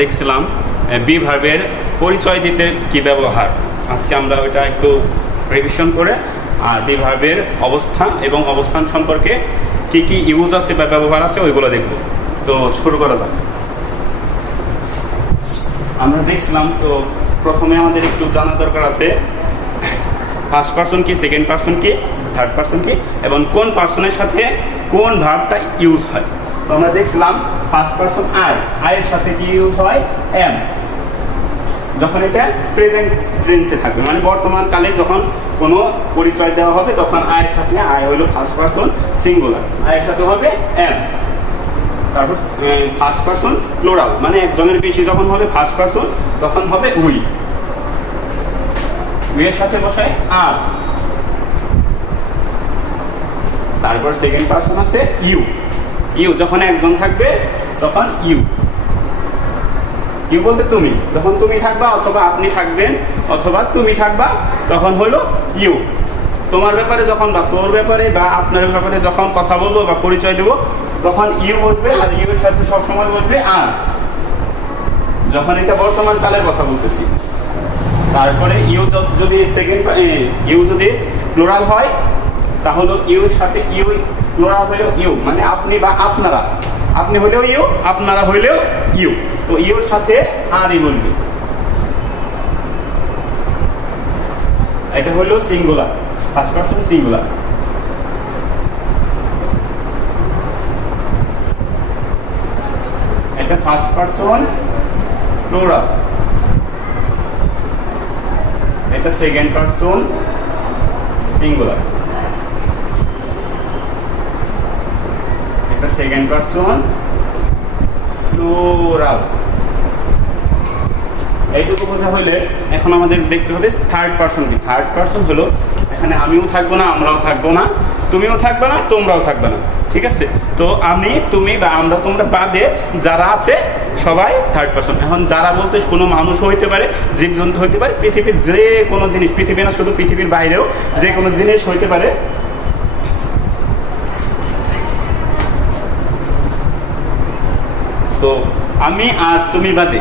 দেখছিলাম বি ভার্বের পরিচয় দিতে কি ব্যবহার। আজকে আমরা ওইটা একটু রিভিশন করে আর বি ভার্বের অবস্থা এবং অবস্থান সম্পর্কে কি কি ইউজ আছে বা ব্যবহার আছে ওইগুলো দেখব। তো শুরু করা যাক। আমরা দেখছিলাম তো প্রথমে আমাদের একটু জানা দরকার আছে ফার্স্ট পারসন কি, সেকেন্ড পারসন কি, থার্ড পারসন কি এবং কোন পারসনের সাথে কোন ভার্বটা ইউজ হয়। তো আমরা দেখছিলাম ফার্স্ট পারসন আয়ের সাথে কি ইউজ হয়, এম, যখন এটা প্রেজেন্ট টেন্সে থাকবে, মানে বর্তমান কালে যখন কোনো পরিচয় দেওয়া হবে তখন আয়ের সাথে, আয় হলো ফার্স্ট পারসন সিঙ্গুলার, আয়ের সাথে হবে এম। তারপর ফার্স্ট পারসন প্লুরাল, মানে একজনের বেশি যখন হবে ফার্স্ট পারসন তখন হবে উই, উইয়ের সাথে বসায় আর। তারপর সেকেন্ড পারসন আছে ইউ, ইউ যখন একজন থাকবে তখন ইউ, ইউ বলতে তুমি, যখন তুমি থাকবা অথবা আপনি থাকবেন অথবা তুমি থাকবা তখন হলো ইউ। তোমার ব্যাপারে যখন বা তোর ব্যাপারে বা আপনার ব্যাপারে যখন কথা বলবো বা পরিচয় দেবো তখন ইউ বসবে আর ইউ এর সাথে সবসময় বসবে আর, যখন এটা বর্তমান কালের কথা বলতেছি। তারপরে ইউ যদি সেকেন্ড ইউ যদি প্লুরাল হয় তাহলে ইউ এর সাথে ইউ, প্লুরাল হলেও ইউ, মানে আপনি বা আপনারা, আপনি হলেও ইউ, আপনারা হইলেও ইউ, তো ইউর সাথে আরই বলবে। এটা হলো সিঙ্গুলার, ফার্স্ট পারসন সিঙ্গুলার। এটা ফার্স্ট পারসন প্লুরাল, এটা সেকেন্ড পারসন সিঙ্গুলার, এটা সেকেন্ড পারসন প্লুরাল। এইটুকু বোঝা হইলে এখন আমাদের দেখতে হবে থার্ড পারসন কি। থার্ড পারসন হলো এখানে আমিও থাকবো না, আমরাও থাকবো না, তুমিও থাকবে না, তোমরাও থাকবে না, ঠিক আছে। তো আমি, তুমি বা আমরা, তোমরা বাদে যারা আছে সবাই থার্ড পারসন। এখন যারা বলতে কোনো মানুষ হইতে পারে, জীবজন্তু হইতে পারে, পৃথিবীর যে কোনো জিনিস, পৃথিবী না শুধু পৃথিবীর বাইরেও যে কোনো জিনিস হইতে পারে। তো আমি আর তুমি বাদে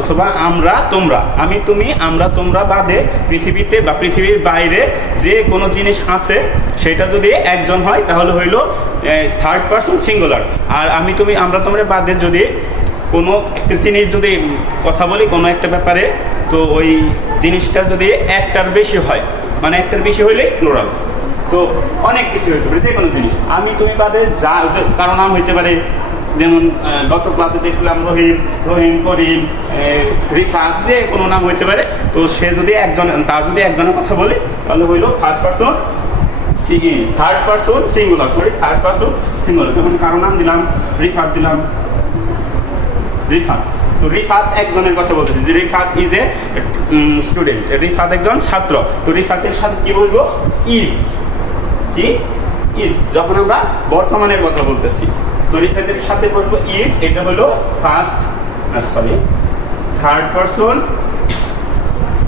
অথবা আমরা তোমরা, আমি তুমি আমরা তোমরা বাদে পৃথিবীতে বা পৃথিবীর বাইরে যে কোনো জিনিস আছে সেটা যদি একজন হয় তাহলে হইল থার্ড পারসন সিঙ্গুলার। আর আমি তুমি আমরা তোমরা বাদে যদি কোনো একটা জিনিস যদি কথা বলি কোনো একটা ব্যাপারে, তো ওই জিনিসটা যদি একটার বেশি হয়, মানে একটার বেশি হইলে প্লুরাল। তো অনেক কিছু হইতে পারে, যে কোনো জিনিস আমি তুমি বাদে যা কারো নাম হইতে পারে, যেমন গত ক্লাসে দেখছিলাম রহিম, রহিম, করিম, রিফাত, যে কোনো নাম হইতে পারে। তো সে যদি একজন, তার যদি একজনের কথা বলে তাহলে হইলো first person, third person singular, sorry third person singular. যখন কারো নাম দিলাম, রিফাত দিলাম, রিফাত, তো রিফাত একজনের কথা বলতেছি যে Rifat is a student, Rifat একজন ছাত্র, তো রিফাতের সাথে কি বলবো, ইজ, কি ইজ, যখন আমরা বর্তমানের কথা বলতেছি। তো রিফাতের সাথে বলবো ইজ, এটা হলো first sorry third person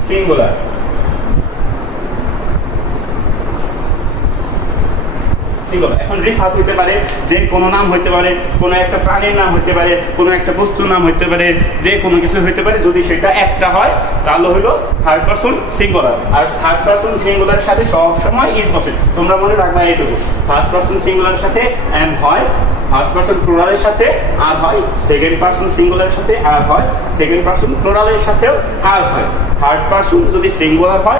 singular. এখন রিফাত হইতে পারে যে কোনো নাম হইতে পারে, কোনো একটা প্রাণীর নাম হইতে পারে, কোনো একটা বস্তুর নাম হইতে পারে, যে কোনো কিছু হইতে পারে। যদি সেটা একটা হয় তাহলে হইলো থার্ড পারসন সিঙ্গুলার। আর থার্ড পারসন সিঙ্গুলারের সাথে সবসময় ইজ বসে, তোমরা মনে রাখবা এইটুকু। ফার্স্ট পারসন সিঙ্গুলারের সাথে এম হয়, ফার্স্ট পারসন প্লুরালের সাথে আর হয়, সেকেন্ড পারসন সিঙ্গুলারের সাথে আর হয়, সেকেন্ড পারসন প্লুরালের সাথেও আর হয়। থার্ড পারসন যদি সিঙ্গুলার হয়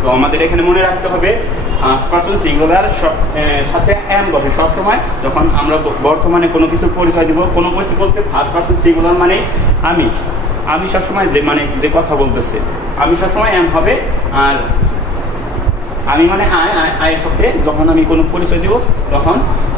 তো আমাদের এখানে মনে রাখতে হবে ফার্স্ট পারসন সিঙ্গুলার সাথে এম বসে সবসময়। যখন আমরা বর্তমানে কোনো কিছু পরিচয় দিব, কোনো কিছু বলতে ফার্স্ট পারসন সিঙ্গুলার মানে আমি, আমি সবসময় যে মানে যে কথা বলতেছে আমি সবসময় এম হবে। আর আমি মানে আয়ের সাথে যখন আমি কোনো পরিচয় দিব তখন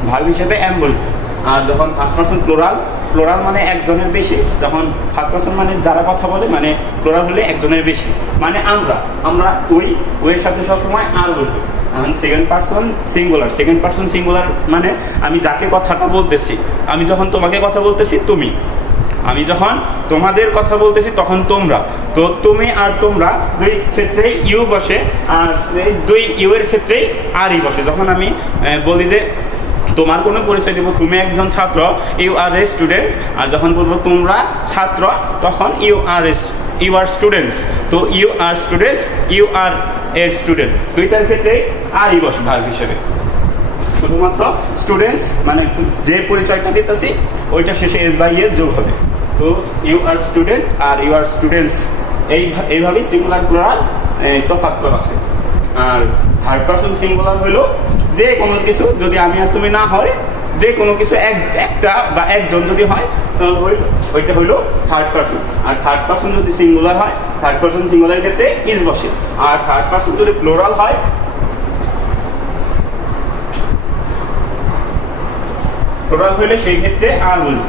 ভার্ব হিসেবে এম বলবো। আর যখন ফার্স্ট পারসন প্লুরাল, প্লুরাল মানে একজনের বেশি, যখন ফার্স্ট পারসন মানে যারা কথা বলে, মানে প্লুরাল হলে একজনের বেশি, মানে আমরা, আমরা ওই, ওইয়ের সাথে সবসময় আর বলবো। এখন second person singular, second person singular মানে আমি যাকে কথাটা বলতেছি, আমি যখন তোমাকে কথা বলতেছি তুমি, আমি যখন তোমাদের কথা বলতেছি তখন তোমরা, তো তুমি আর তোমরা দুই ক্ষেত্রেই ইউ বসে, আর দুই ইউ এর ক্ষেত্রেই আরই বসে। যখন আমি বলি যে তোমার কোনো পরিচয় দেবো, তুমি একজন ছাত্র, ইউ আর এ স্টুডেন্ট। আর যখন বলবো তোমরা ছাত্র, তখন ইউ আর স্টুডেন্টস। তো you are students, you are a student, দুইটার ক্ষেত্রেই আরই বসে ভার্ব হিসেবে। শুধুমাত্র স্টুডেন্টস মানে যে পরিচয়টা দিতেছি ওইটা শেষে এস বাই এস যোগ হবে। তো ইউ আর স্টুডেন্ট আর ইউ আর স্টুডেন্টস, এইভাবেই সিঙ্গুলার প্লুরাল তফাৎ করা হয়। আর থার্ড পারসন সিঙ্গুলার হলো যে কোনো কিছু যদি আমি আর তুমি না হয়, যে কোনো কিছু একটা বা একজন যদি হয় তাহলে ওইটা হইলো থার্ড পারসন। আর থার্ড পারসন যদি সিঙ্গুলার হয়, থার্ড পারসন সিঙ্গুলার ক্ষেত্রে ইজ বসে। আর থার্ড পারসন যদি প্লুরাল হয়, প্লুরাল হইলে সেই ক্ষেত্রে আর বলবে।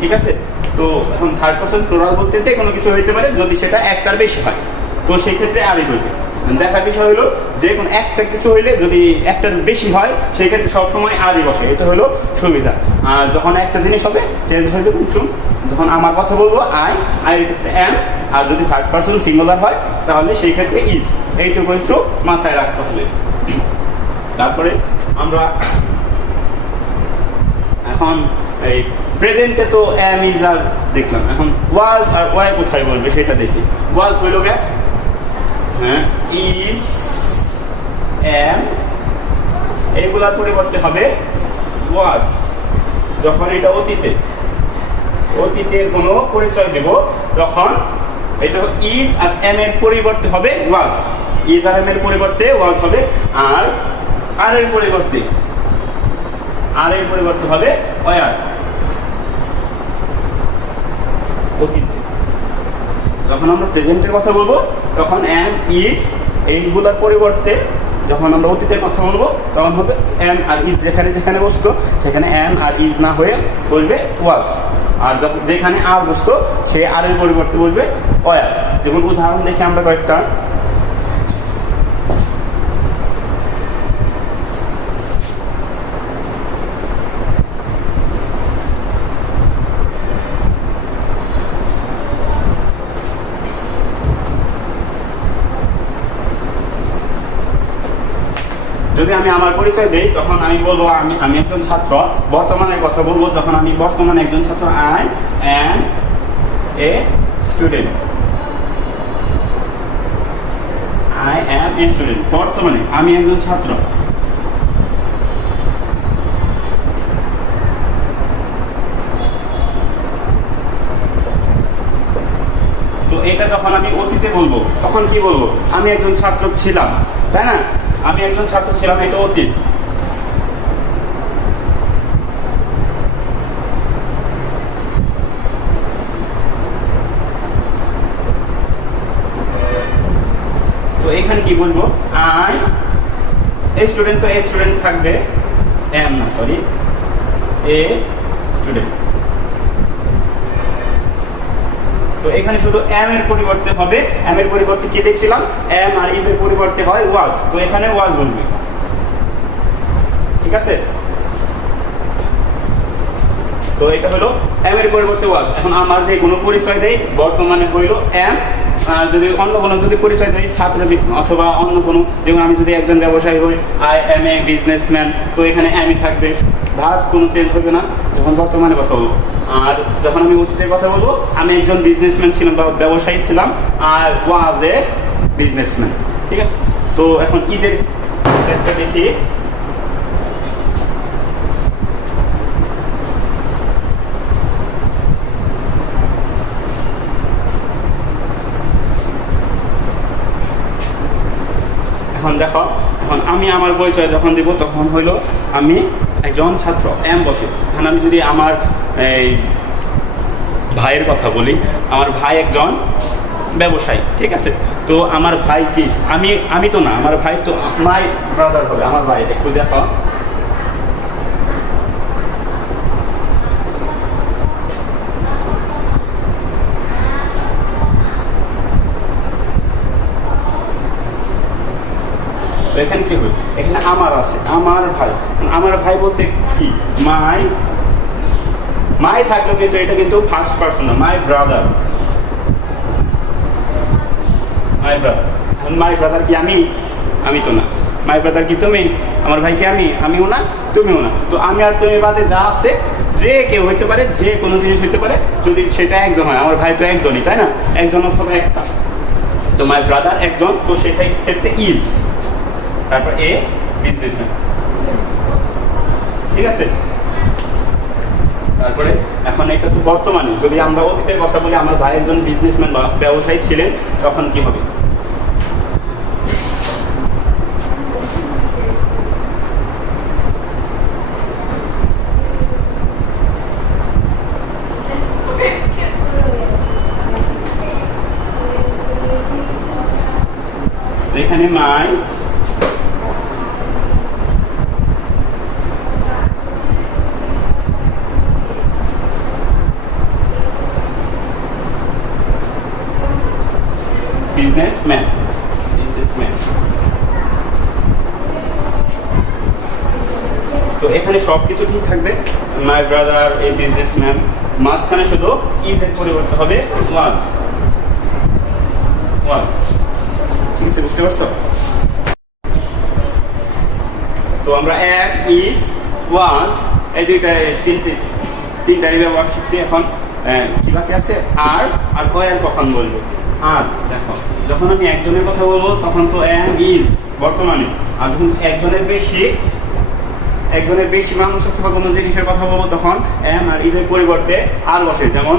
ঠিক আছে? তো এখন থার্ড পারসন প্লুরাল বলতে যে কোনো কিছু হইতে পারে, যদি সেটা একটার বেশি হয় তো সেই ক্ষেত্রে আরই বলবে। দেখার বিষয় হলো যে কোনো একটা কিছু হইলে যদি একটার বেশি হয় সেই ক্ষেত্রে সবসময় আরই বসে, এটা হলো সুবিধা। আর যখন একটা জিনিস হবে চেঞ্জ হয়ে যাবে, যখন আমার কথা বলবো আইয়ের ক্ষেত্রে এম, আর যদি থার্ড পারসন সিঙ্গুলার হয় তাহলে সেই ক্ষেত্রে ইজ। এইটুকু একটু মাথায় রাখতে হবে। তারপরে আমরা এখন এই প্রেজেন্টে তো এম ইজ আর দেখলাম, এখন ওয়াজ আর ওয়াই কোথায় বলবে সেটা দেখি। ওয়াজ হইল গে হ্যাঁ ইজ, এম, এইগুলার পরিবর্তে হবে ওয়াজ। যখন এটা অতীতের কোনো পরিচয় দেব তখন এটা ইজ আর এম এর পরিবর্তে হবে ওয়াজ। ইজ আর এম এর পরিবর্তে ওয়াজ হবে। আর এর পরিবর্তে হবে ওয়ার। অতীতে যখন আমরা প্রেজেন্টের কথা বলবো তখন এম, ইজ, এইগুলার পরিবর্তে যখন আমরা অতীতের কথা বলবো তখন হবে এম আর ইজ। যেখানে বসতো সেখানে এম আর ইজ না হয়ে বলবে ওয়াজ। আর যেখানে আর বসতো সে আর এর পরিবর্তে বলবে ওয়ার। যেমন উদাহরণ দেখি আমরা কয়েকটা। যদি আমি আমার পরিচয় দেই তখন আমি বলবো আমি একজন ছাত্র। বর্তমানের কথা বলবো, যখন আমি বর্তমানে একজন ছাত্র, I am a student. I am a student, বর্তমানে আমি একজন ছাত্র। তো এটা যখন আমি অতীতে বলবো তখন কি বলবো? আমি একজন ছাত্র ছিলাম, তাই না? আমি একজন ছাত্র ছিলাম, এটা অতীত। তো এখানে কি বলবো? আই এ স্টুডেন্ট, তো এ স্টুডেন্ট থাকবে, এম না সরি এ স্টুডেন্ট। তো এখানে শুধু এম এর পরিবর্তে হবে, এম এর পরিবর্তে কি দেখছিলাম? এম আর ইজ এর পরিবর্তে হয় ওয়াজ। তো এখানে ওয়াজ বলবে। ঠিক আছে? তো এটা হলো এম এর পরিবর্তে ওয়াজ। এখন আমার যে কোনো পরিচয় দেই বর্তমানে হইলো এম। যদি অন্য কোনো যদি পরিচয় দেই ছাত্র অথবা অন্য কোনো, যেমন আমি যদি একজন ব্যবসায়ী হই, আই এম এ বিজনেসম্যান, তো এখানে এমই থাকবে, ভার্ব কোনো চেঞ্জ হবে না যখন বর্তমানে কথা বলবো। আর যখন আমি অতীতের কথা বলবো, আমি একজন বিজনেসম্যান ছিলাম বা ব্যবসায়ী ছিলাম, আর ওয়াজ এ বিজনেসম্যান। ঠিক আছে? তো এখন ঈদের একটা দেখি। এখন দেখো, এখন আমি আমার পরিচয় যখন দিব তখন হইলো আমি একজন ছাত্র, এম বসে। এখন আমি যদি আমার এই ভাইয়ের কথা বলি, আমার ভাই একজন ব্যবসায়ী। ঠিক আছে? তো আমার ভাই কি, আমি তো না, আমার ভাই তো মাই ব্রাদার হবে, আমার ভাই। একটু দেখো, এখানে কি হবে? এখানে আমার আছে, আমার ভাই। আমার ভাই বলতে কি? মাই থাকলো, কিন্তু এটা কিন্তু ফার্স্ট পারসন না, মাই ব্রাদার। মাই ব্রাদার কি আমি তো না, মাই ব্রাদার কি তুমি, আমার ভাইকে আমিও না, তুমিও না। তো আমি আর তুমি বাদে যা আছে যে কেউ হইতে পারে, যে কোনো জিনিস হইতে পারে, যদি সেটা একজন হয়। আমার ভাই তো একজনই, তাই না, একজন অথবা একটা। তো মাই ব্রাদার একজন, তো সেটাই ক্ষেত্রে ইজ, তারপর এ বিজনেসম্যান, ঠিক আছে। তারপরে এখন এটা তো বর্তমানে, যদি আমরা অতীতের কথা বলি, আমার ভাই একজন বিজনেসম্যান বা ব্যবসায়ী ছিলেন, তখন কি হবে? এখানে মাই বিজনেসম্যান, তো এখানে সবকিছু ঠিক থাকবে। মাই ব্রাদার এ বিজনেসম্যান, মাঝখানে শুধু ইজ এর পরিবর্তন হবে ওয়াজ। ঠিক আছে, বুঝতে পারছো? তো আমরা এক, ইজ, ওয়াজ, এই তিনটারই ব্যবহার শিখছি। এখন কি বাকি আছে? আর ওয়ার কখন বলবো? আর দেখো, যখন আমি একজনের কথা বলবো তখন তো এম ইজ বর্তমানে, আর যখন একজনের বেশি মানুষ অথবা কোনো জিনিসের কথা বলবো তখন এম আর ইজের পরিবর্তে আর বসে। যেমন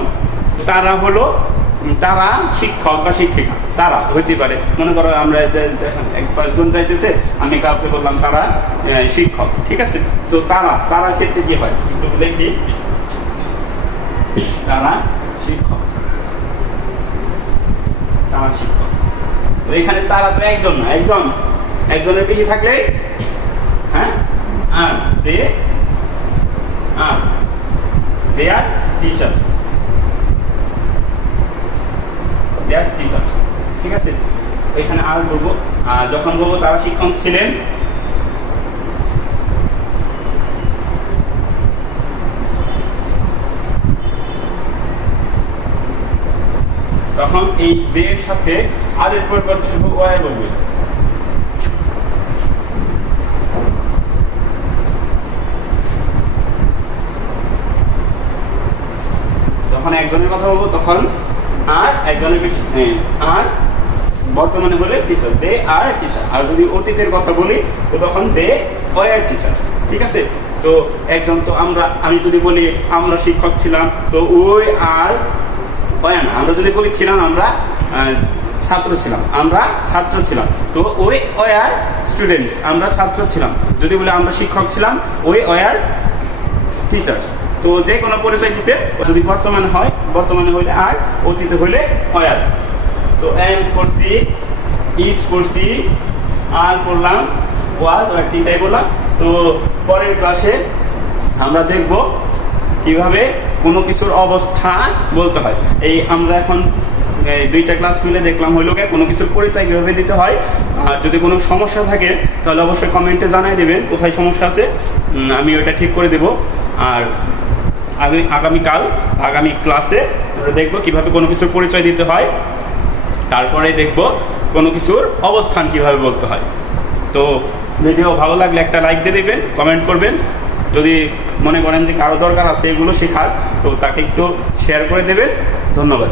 তারা শিক্ষক বা শিক্ষিকা, তারা হইতে পারে। মনে করো আমরা একজন যাইতেছে, আমি কাউকে বললাম তারা শিক্ষক, ঠিক আছে। তো তারার ক্ষেত্রে কি হয় একটু দেখি। তারা শিক্ষক, তো এখানে তারা তো একজন না, একজনের বেশি থাকলে হ্যাঁ আর দে আর টিচার্স, ঠিক আছে। এখানে আর বলবো, যখন বলবো তারা শিক্ষক ছিলেন, তখন এই দের সাথে আর এর পরিবর্তে শুধু ওয়াই বলবে। যখন একজনের কথা বলবো তখন আর একজনের বেশি, আর বর্তমানে বলে টিচার, দে আর টিচার। আর যদি অতীতের কথা বলি তো তখন দে ওয়ার টিচার্স, ঠিক আছে। তো একজন, তো আমি যদি বলি আমরা শিক্ষক ছিলাম, তো ওই আর ওয়া না। আমরা যদি বলি ছিলাম, আমরা ছাত্র ছিলাম, তো ওই ওয়ার স্টুডেন্টস, আমরা ছাত্র ছিলাম। যদি বলি আমরা শিক্ষক ছিলাম, ওই ওয়ার টিচার্স। তো যে কোনো পরিচয় দিতে যদি বর্তমানে হইলে আর, অতীতে হইলে ওয়ার। তো এম করছি, ইজ করছি, আর করলাম ওয়াজ, আর তিনটাই বললাম। তো পরের ক্লাসে আমরা দেখব কিভাবে কোনো কিছুর অবস্থা বলতে হয়। এই আমরা এখন দুইটা ক্লাস মিলে দেখলাম হইল কোনো কিছুর পরিচয় কীভাবে দিতে হয়। আর যদি কোনো সমস্যা থাকে তাহলে অবশ্যই কমেন্টে জানাই দেবেন কোথায় সমস্যা আছে, আমি ওইটা ঠিক করে দেব। আর আগামী ক্লাসে আমরা দেখব কিভাবে কোনো কিছুর পরিচয় দিতে হয়, তারপরে দেখব কোনো কিছুর অবস্থান কিভাবে বলতে হয়। তো ভিডিও ভালো লাগলে একটা লাইক দিয়ে দেবেন, কমেন্ট করবেন। যদি মনে করেন যে কারো দরকার আছে এগুলো শেখার, তো তাকে একটু শেয়ার করে দেবেন। ধন্যবাদ।